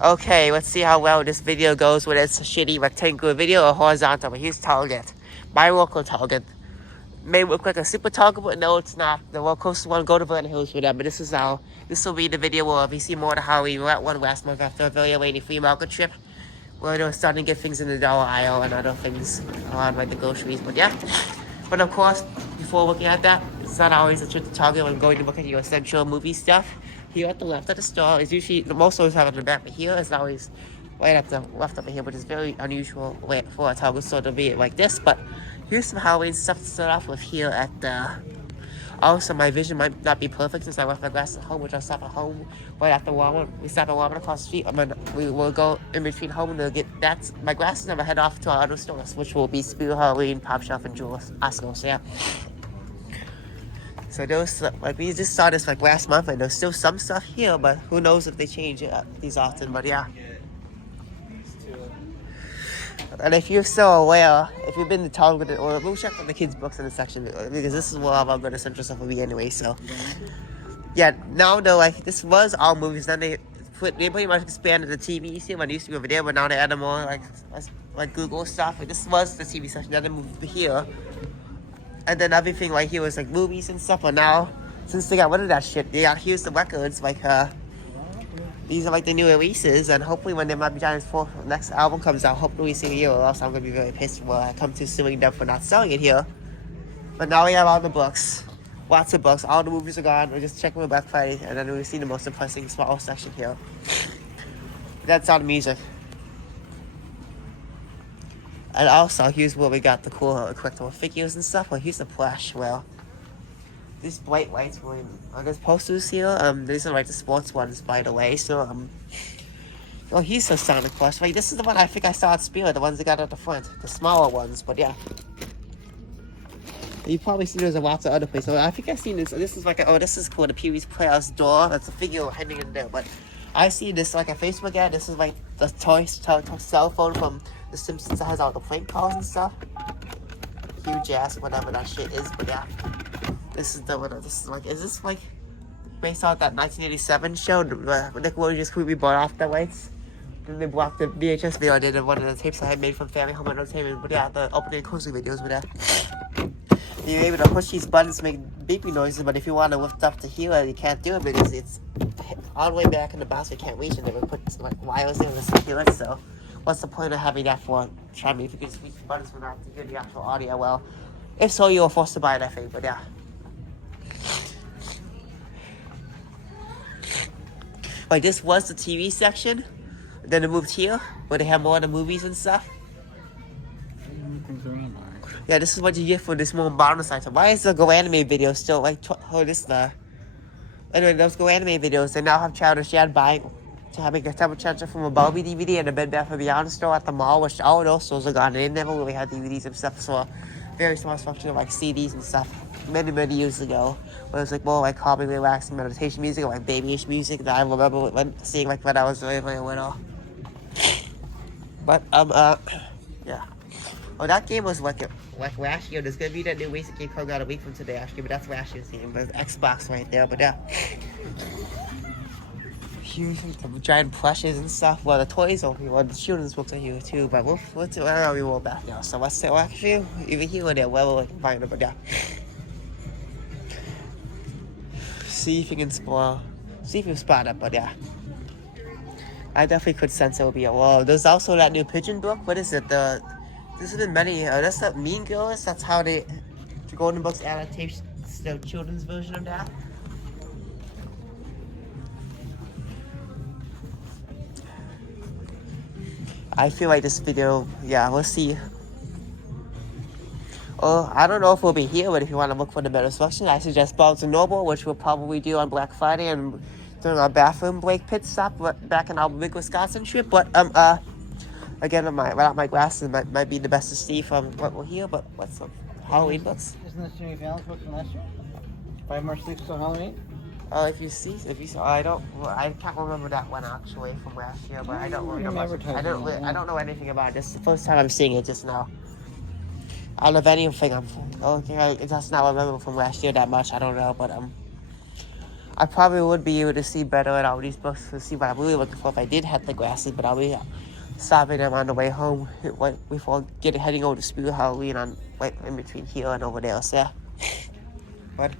Okay, let's see how well this video goes, whether it's a shitty rectangular video or horizontal. But here's Target. My local Target. May look like a super Target, but no, it's not. The closest one, go to Vernon Hills for them. But this will be the video where if you see more of how we were at one last month after a very lady free market trip. Where they were starting to get things in the dollar aisle and other things around like the groceries. But yeah. But of course, before looking at that, it's not always a trip to Target when going to look at your essential movie stuff. Here at the left of the store is usually, most always have it in the back, but here is always right at the left over here, which is very unusual way for a Target store to be like this. But here's some Halloween stuff to start off with here at the... Also, my vision might not be perfect since I left my glasses at home, which I stopped at home right after Walmart. We stopped at Walmart across the street. We will go in between home and get my glasses and we'll head off to our other stores, which will be Spirit Halloween, Pop Shelf, and Jewel's Osco. So yeah. So those, like, we just saw this like last month, and there's still some stuff here, but who knows if they change it these often. But yeah. And if you're still aware, if you've been to Target, or we'll check out the kids' books in the section, because this is where all our good essential stuff will be anyway, so. Yeah, now though, like, this was all movies, then they pretty much expanded the TV scene. It used to be over there, but now they added more, like Google stuff. Like, this was the TV section, then they moved to here. And then everything right here was, like, movies and stuff, but now, since they got rid of that shit, here's the records, like, these are like the new releases, and hopefully when the Moby Giants' next album comes out, hopefully we see it here, or else I'm going to be very pissed when I come to suing them for not selling it here. But now we have all the books, lots of books, all the movies are gone, we're just checking with Black Friday, and then we see the most impressive small section here. That's all the music. And also, here's where we got the cool collectible figures and stuff. Well, here's the plush, well. These bright lights were on those posters here. These are like the sports ones, by the way. So, oh, he's a Sonic plush. Like, this is the one I think I saw at Spirit, the ones that got at the front, the smaller ones. But yeah, you probably seen those in lots of other places. I think I've seen this. This is like, this is cool. The Pee Wee's Playhouse door. That's a figure hanging in there. But I see this like a Facebook ad. This is like the toy cell phone from The Simpsons that has all the prank calls and stuff. Huge ass, whatever that shit is. But yeah. This is the one. This is like, is this like based on that 1987 show? Nickelodeon just quickly bought off the lights. Then they blocked the VHS video I did one of the tapes I had made from Family Home Entertainment. But yeah, the opening and closing videos were there. You're able to push these buttons to make beeping noises, but if you want to lift up to here, you can't do it because it's all the way back in the box. You can't reach it. They would put like wires in to secure it. So, what's the point of having that for? Try me if you can squeeze the buttons for not to hear the actual audio. Well, if so, you were forced to buy it, I think. But yeah. Like, this was the TV section, then it moved here, where they have more of the movies and stuff. Yeah, this is what you get for this more modern side. So why is the Go Anime video still, like, anyway, those Go Anime videos, they now have Childish Gambino having a temper charger from a Barbie DVD and a Bed Bath & Beyond store at the mall, which all those stores are gone. They never really had DVDs and stuff, so very small function of, like, CDs and stuff many years ago. But it was like more like calming, relaxing meditation music, or like babyish music that I remember seeing like when I was very little. But yeah. Oh, that game was like last year. There's gonna be that new Basic Game Code out a week from today, actually. But that's last year's game. But Xbox right there. But yeah. Huge giant plushes and stuff. Well, the toys over here. Well, the children's books are here too. But where are we all back now? So let's say, well, actually, even here or there, wherever we can find it. But yeah. See if you can spot it, but yeah. I definitely could sense it would be a wall. There's also that new Pigeon book. What is it? There's been many. That's that Mean Girls. That's how the Golden Books adaptation, the children's version of that. I feel like this video, yeah, we'll see. Oh, I don't know if we'll be here, but if you want to look for the better selection, I suggest Barnes & Noble, which we'll probably do on Black Friday and during our bathroom break pit stop back in our big Wisconsin trip. But again, without my glasses, might be the best to see from what we're here. But what's up? Halloween books? Isn't this Jimmy Fallon's book from last year? 5 More Sleeps Till Halloween? If you saw, I can't remember that one actually from last year, but I don't really know much. I don't know anything about it. This is the first time I'm seeing it just now. I don't know if anything that's not remember from last year that much. I don't know, but I probably would be able to see better at all these books to see what I'm really looking for if I did have the glasses, but I'll be stopping them on the way home before heading over to Spirit Halloween on right in between here and over there. So yeah. But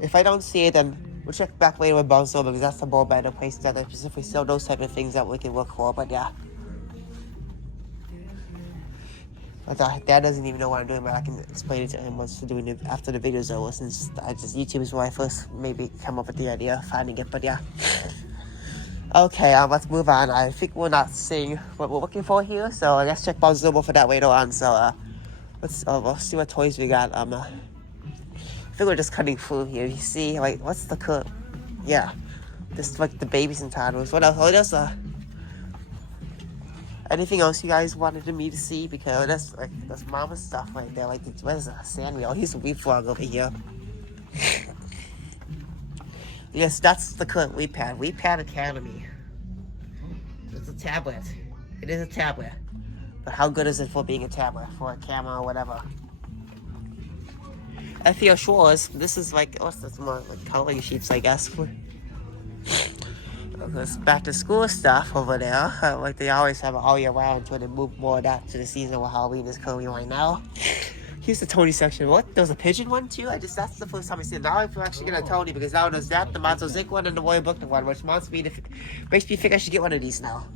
if I don't see it, then we'll check back later with Bonzo because that's a more better place that specifically sell those type of things that we can look for. But yeah. But Dad doesn't even know what I'm doing, but I can explain it to him once doing it after the video's over, since YouTube is where I first maybe come up with the idea of finding it. But yeah. Okay, let's move on. I think we're not seeing what we're looking for here, so let's check Bonzo for that later on. So we'll see what toys we got. I think we're just cutting through here. You see, like, what's the cut? Yeah, just like the babies and toddlers. What else? Anything else you guys wanted me to see? Because that's Mama's stuff right there. Like, what is that? Samuel. He's a weed frog over here. Yes, that's the current WePad. WePad Academy. It's a tablet. It is a tablet. But how good is it for being a tablet? For a camera or whatever? Theo Schwartz, this is like, what's this, more like coloring sheets, I guess. There's back to school stuff over there. Like they always have it all year round, trying to move more of that to the season where Halloween is currently right now. Here's the Tony section. What? There's a pigeon one too? That's the first time I see it. Now I'm actually getting a Tony because now there's that, the Monzo Zik one, and the Royal Book one, which makes me think I should get one of these now.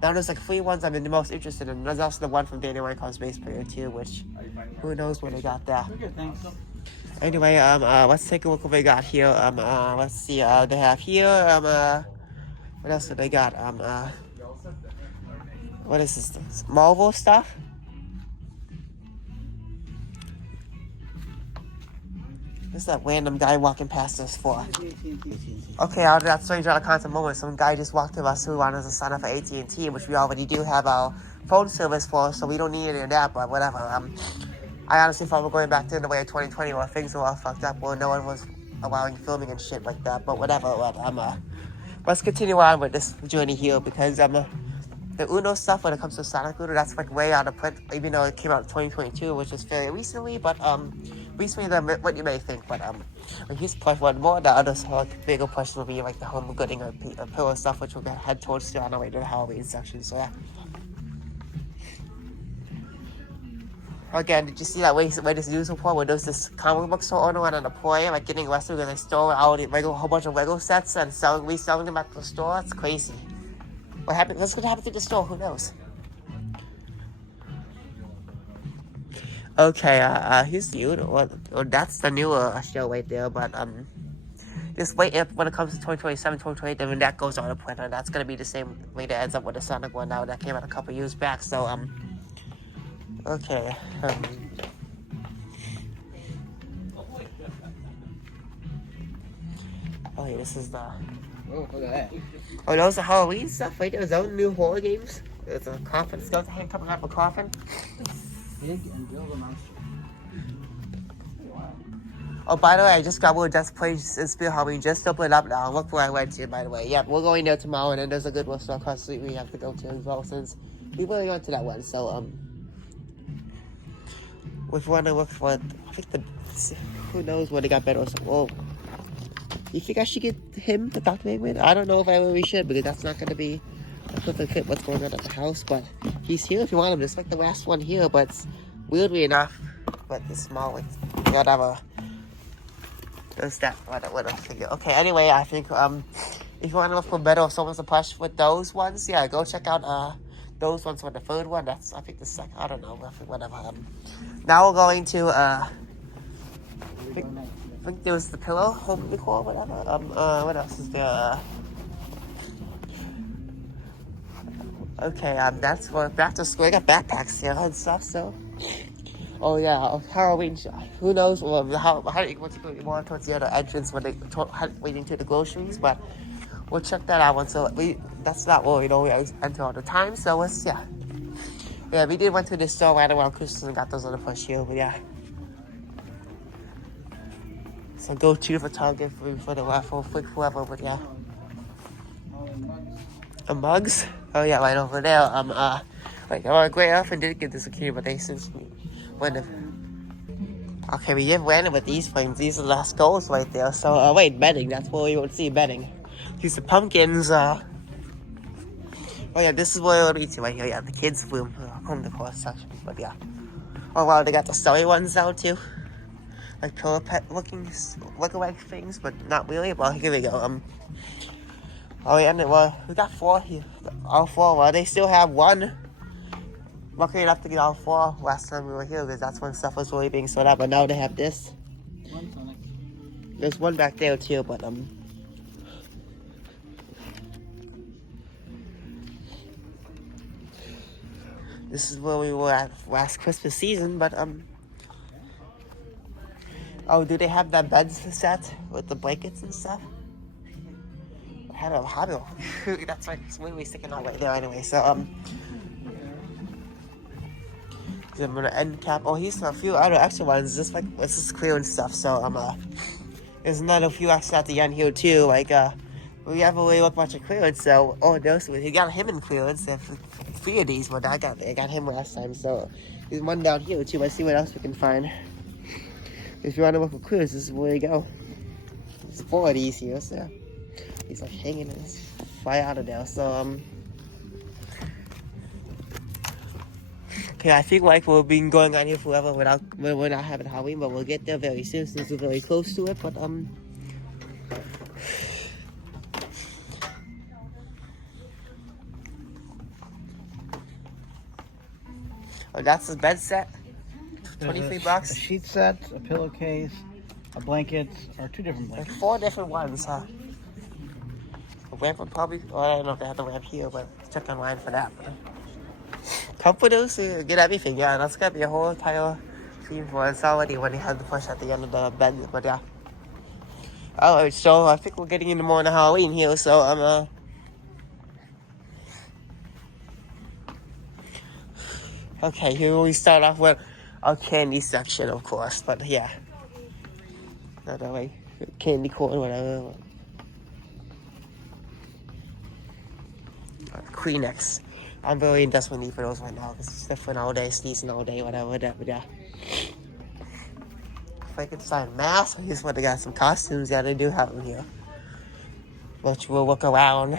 Now there's like 3 ones I'm the most interested in. There's also the one from Danny Reinhardt Space Player too, which who knows what they got there. Anyway, let's take a look what they got here. Let's see, they have here, what else do they got? What is this? Marvel stuff? What's that random guy walking past us for? Okay, out of that strange out of concept moment, some guy just walked to us who wanted to sign up for AT&T, which we already do have our phone service for, so we don't need any of that, but whatever. I honestly thought we're going back to the way of 2020 where things were all fucked up, where no one was allowing filming and shit like that, but whatever. Let's continue on with this journey here because the Uno stuff when it comes to Sonic Uno, that's like way out of print, even though it came out in 2022, which is very recently, but recently than what you may think. But here's plus one more. The other bigger question will be like the home gooding or pillow stuff, which we'll head towards on our way to the Halloween section. So yeah. Again, did you see that way this news report where there's this comic book store owner on a plane, like getting arrested because they stole out a whole bunch of Lego sets and reselling them at the store? That's crazy. What happened? What's going to happen to the store? Who knows? Okay, here's the Uno. That's the newer show right there, but just wait when it comes to 2027, 2028, then when that goes on a print, and that's going to be the same way that ends up with the Sonic one now that came out a couple years back. So okay. Oh, yeah, this is the. Oh, look at that. Oh, those are Halloween stuff, right? Those are new horror games. There's a coffin, skeleton hand coming out of a coffin. Big and build a monster. Oh, by the way, I just got word that's place in Spirit Halloween just opened up now. Look where I went to, by the way. Yeah, we're going there tomorrow, and then there's a Goodwill store across the street we have to go to as well, since we really went to that one. So, if you want to look for it, I think who knows what they got better or something. Whoa. You think I should get him to talk to me with? I don't know if I really should, because that's not going to be a perfect fit what's going on at the house, but he's here if you want him. Just like the last one here, but weirdly enough, but the small one, whatever. There's that, what else figure. Okay, anyway, I think, if you want to look for better or someone's a plush with those ones, yeah, go check out, those ones for the third one. That's, I think, the second, I don't know, whatever. Now we're going to, I think there was the pillow, home decor, whatever. What else is there? Okay, that's for back to school. I got backpacks here and stuff, so. Oh yeah, Halloween. Who knows? Well, once you go more towards the other entrance when they waiting to the groceries, but we'll check that out once. So that's not what we enter all the time. So let's yeah, we did went to the store right around Christmas and got those on the push here, but yeah. So go to the Target for the raffle, whoever, but yeah. Mugs? Oh yeah, right over there. Like our great often did get the security, but they since when Okay, we have landed with these flames. These are the last goals right there. So, wait, bedding. That's where you would see bedding. Here's the pumpkins. Oh yeah, this is where it would right here. Yeah, the kids' room on the cross section. But yeah. Oh wow, they got the story ones out too. Like pillow pet looking like things, but not really. Well, here we go. Oh yeah, and well, we got 4 here. All 4. Well, they still have 1. Lucky enough to get all 4 last time we were here, because that's when stuff was really being sold out. But now they have this. One Sonic. There's 1 back there too, but this is where we were at last Christmas season. But oh, do they have that bed set with the blankets and stuff? I had a hobby. That's right. It's way sticking out right there anyway. So I'm gonna end cap. Oh, here's a few other extra ones. Just like this is clearance stuff. So there's another few extra at the end here too. Like we haven't really looked much at clearance. So those he got him in clearance. 3 of these, but I got him last time. So there's 1 down here too. Let's see what else we can find. If you want to look for clearance, this is where you go. There's 4 of these here. So he's like hanging and fly out of there. So okay, I think like we've been going on here forever we're not having Halloween, but we'll get there very soon since we're very close to it. But oh, that's the bed set. $23. A sheet set, a pillowcase, a blanket, or 2 different blankets. Like 4 different ones, huh? A lamp would probably. Oh, I don't know if they have the lamp here, but check online for that. Comforters, get everything. Yeah, that's gonna be a whole entire theme for us already when he had the push at the end of the bed. But yeah. Alright, so I think we're getting into more into Halloween here. So okay, here we start off with our candy section, of course. But yeah, not that way. Candy corn, whatever. Kleenex. I'm very in desperate need for those right now because it's different all day, sneezing all day, whatever. But yeah. Frankenstein mask. Here's what they got, some costumes. Yeah, they do have them here. But we'll look around.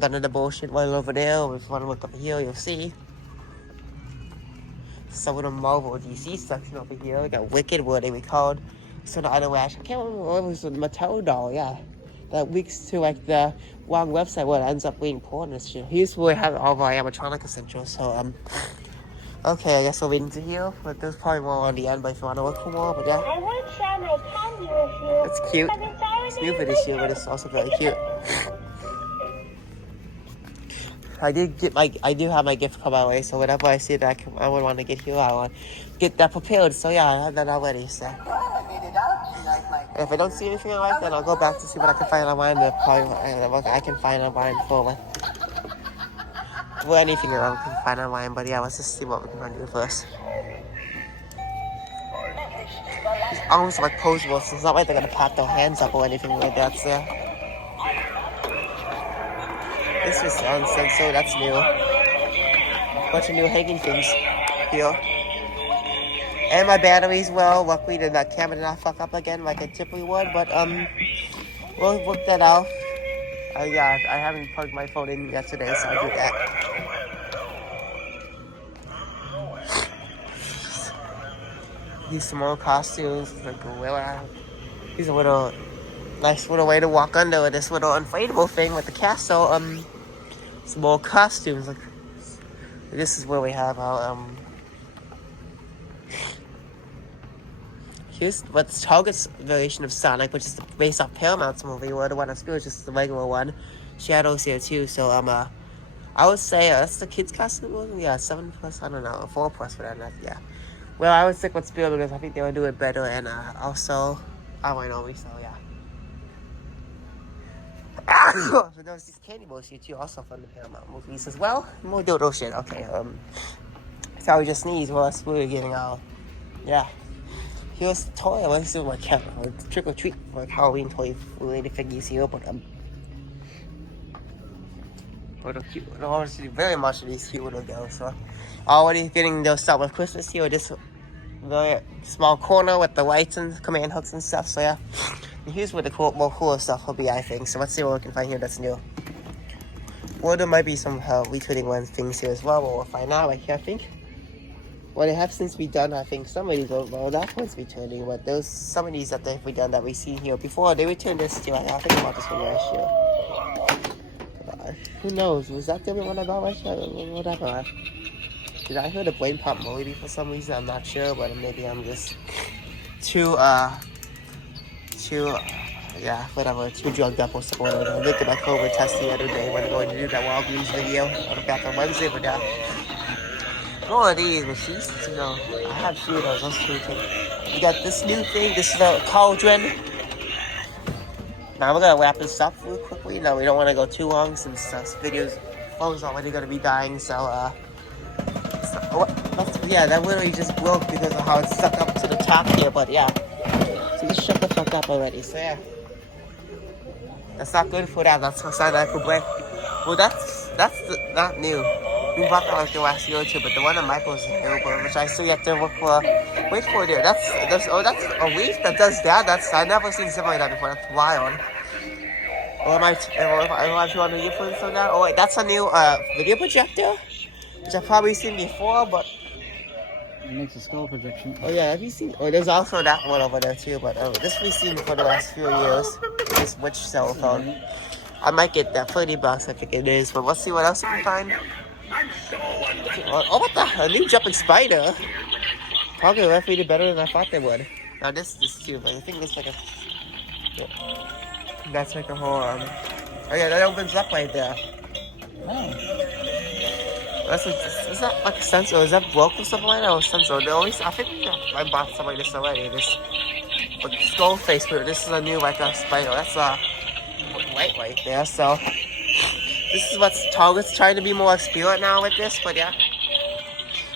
None of the bullshit right over there. If you want to look up here, you'll see. Some of the Marvel DC section over here. We got Wicked, what they were called. So the other way, I can't remember what it was, a Mattel doll, yeah. That leaks to like the wrong website where it ends up being porn and shit. Here's where we have all of our animatronic essentials. So okay, I guess we'll wait into here. But there's probably more on the end, but if you want to look for more, but yeah. I would share my candy with you. It's cute. It's new for this year, but it's also very cute. I do have my gift come my way, so whenever I see that I would want to get here, I want to get that prepared. So yeah, I have that already. So if I don't see anything I like, then I'll go back to see what I can find online. I can find online for anything that I can find online. But yeah, let's just see what we can do first. It's almost like posable, so it's not like they're gonna pop their hands up or anything like that. So this is uncensored, that's new. Bunch of new hanging things here. And my batteries, well, luckily the camera did not fuck up again like it typically would, but we'll work that out. Yeah, I haven't plugged my phone in yet today, so I'll do that. These some more costumes, like gorilla. These are little nice little way to walk under with this little inflatable thing with the castle. Some more costumes. Like this is where we have our here's what's Target's variation of Sonic, which is based off Paramount's movie, where the one on screen is just the regular one. Shadow's here too, so I would say that's the kids' costume. Yeah, 7+. I don't know, 4+ for that. Yeah. Well, I would stick with Spielberg because I think they would do it better, and also I went over, so yeah. So there's these candy bars here too, also from the Paramount movies as well. More dildo shit. Okay. So we just sneeze. Well, that's what we're getting out. Yeah. Here's the toy. Let's do my camera. Trick or treat, like Halloween toy related figures here, but little cute. I honestly very much of these cute little girls. So already getting those stuff with Christmas here. Just very small corner with the lights and command hooks and stuff. So yeah, and here's where the more cooler stuff will be, I think. So let's see what we can find here that's new. Well, there might be some retweeting one things here as well, but we'll find out right here, I think. What they have since we done, I think some of these, well, that one's returning, but there's some of these that they've done that we seen here before. They returned this too. I think about this one last year. Who knows? Was that the only one I got last year? Whatever. Did I hear the Brain Pop Moldy for some reason? I'm not sure, but maybe I'm just too drugged up or something. I looked at my COVID test the other day when I going to do that Walgreens video on back on Wednesday, but one of these machines, you know, I have a few of those. Let's see. We got this new thing. This is the cauldron. Now we're gonna wrap this up real quickly. No, we don't want to go too long since this phone's already gonna be dying. So yeah, that literally just broke because of how it's stuck up to the top here. But yeah, so just shut the fuck up already. So yeah, that's not good for that. That's a sign that I could break. Well, that's not new. We bought that like the last year or two, but the one on Michael's is new, which I still have to wait for there. That's a leaf that does that. I've never seen something like that before. That's wild. Or am I on the influence on that? Oh wait, that's a new video projector, which I've probably seen before, but it makes a skull projection. oh yeah, have you seen? Oh, there's also that one over there too, but this we've seen for the last few years. This which cell phone? I might get that $30, I think it is, but let's see what else we can find. Oh, what the hell? A new jumping spider? Probably left me better than I thought they would. Now this too, but I think it's like a... That's like a whole, oh yeah, that opens up right there. Oh. Is that like a sensor? Is that broke or something like that? Or sensor? I think I bought something like this already. This skull face, but this is a new like a spider. That's white right there, so... This is what Target's trying to be more expert now with this, but yeah.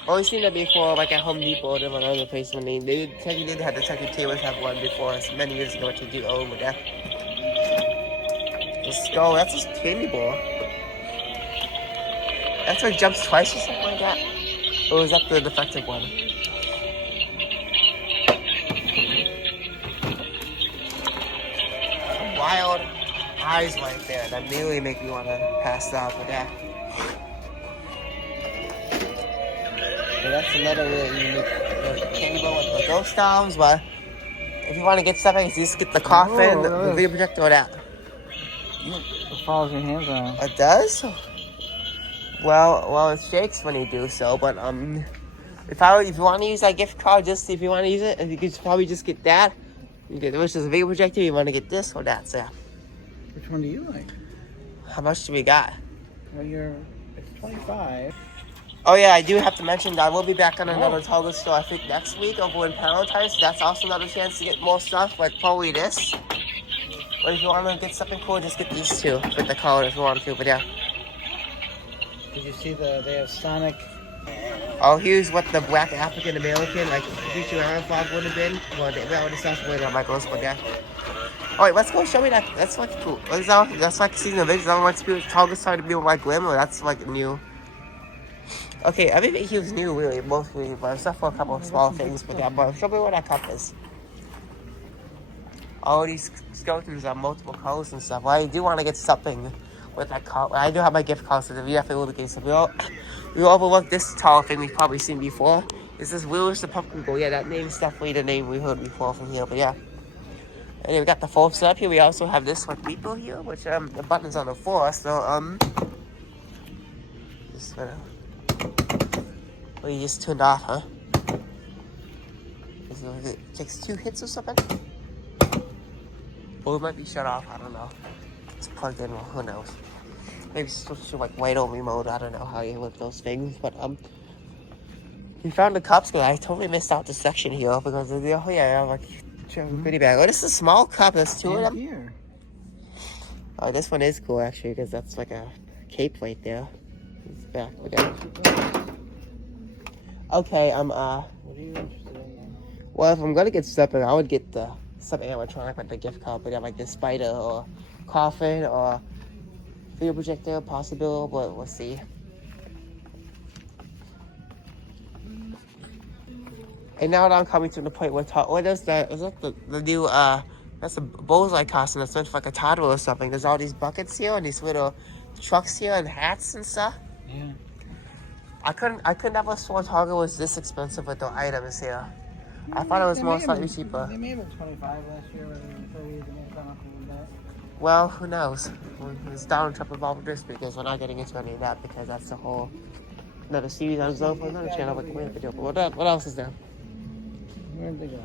Always seen that before, like at Home Depot or another place when they technically had the Chucky Taylors have one before, so many years ago, which you do own with that. The skull, that's just candy ball. That's where it jumps twice or something like that. Or was that the defective one? Some wild eyes right there that really make me want to pass out with that. Yeah, that's another really unique cable with the ghost arms, but if you want to get something, you just get the coffin, the video projector, or that. It follows your hands around. It does? Well, it shakes when you do so, but if you want to use that gift card, just if you want to use it, you could probably just get that. You get which is a video projector, you want to get this or that, so yeah. Which one do you like? How much do we got? Well, it's 25. Oh yeah, I do have to mention that I will be back on another Target store, I think next week over in Palatine, so that's also another chance to get more stuff, like probably this. But if you want to get something cool, just get these two with the color if you want to, but yeah. Did you see they have Sonic? Oh, here's what the black African American, like, future Iron Fog would have been. Well, they already started with on Michael's, but yeah. Oh wait, let's go show me that. That's like cool. That's like seeing the videos. I don't want to be Target's starting to be like Glimmer. That's like new. Okay, everything here is new, really, mostly, but except for a couple of small things. But yeah, but show me what that cup is. All these skeletons are multiple colors and stuff. Well, I do want to get something with that color. I do have my gift card, so we have to look at something. We overlooked this tall thing we've probably seen before. Is this Willis the Pumpkin Girl? Yeah, that name's definitely the name we heard before from here, but yeah. And we got the full setup here. We also have this like Beeple here, which the button's on the floor, so just well, you just turned off, huh? It takes 2 hits or something? Or it might be shut off, I don't know. It's plugged in, well, who knows? Maybe switch to like white over remote, I don't know how you work those things, but we found the cups, but I totally missed out the section here because of the, oh yeah, I'm like pretty bad. Oh, this is a small cup, there's 2 of them. Here. Oh, this one is cool actually, because that's like a cape right there. It's back again. Okay, What are you interested in? well, if I'm gonna get something, I would get something electronic like the gift card, but yeah, like the spider or coffin or video projector, possible, but we'll see. And now that I'm coming to the point where what is that? Is that the new that's a bullseye costume that's meant for like a toddler or something. There's all these buckets here and these little trucks here and hats and stuff. Yeah. I could never sworn Target was this expensive with the items here. I thought it was more slightly cheaper. They may have been 25 last year, rather than 30. They may have gone up a little bit. Well, who knows? It's Donald Trump involved with this because we're not getting into any of that because that's the whole another series on Zone for another channel with the main video. But what else is there? Where'd they go?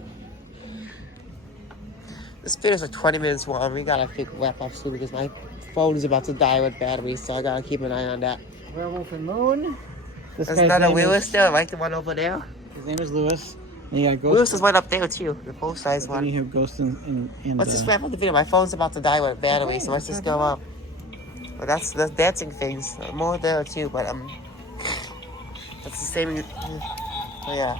This video's like 20 minutes long. We gotta wrap up soon because my phone is about to die with batteries, so I gotta keep an eye on that. Werewolf and Moon. There's another Lewis there, like the one over there. His name is Lewis. And you got Ghost. Lewis is one up there too, the full size Then one. you have Ghost in Let's just wrap up the video. My phone's about to die with battery, so let's just go up. But that's the dancing things. More there too, but that's the same. Oh yeah.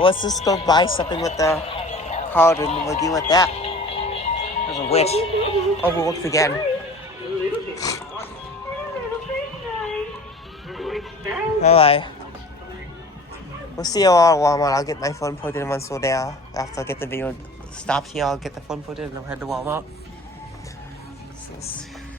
Let's just go buy something with the card and we'll deal with that. There's a witch. Overlooked again. Alright. We'll see you all at Walmart. I'll get my phone put in once we're there. After I get the video stopped here, I'll get the phone put in and I'll head to Walmart.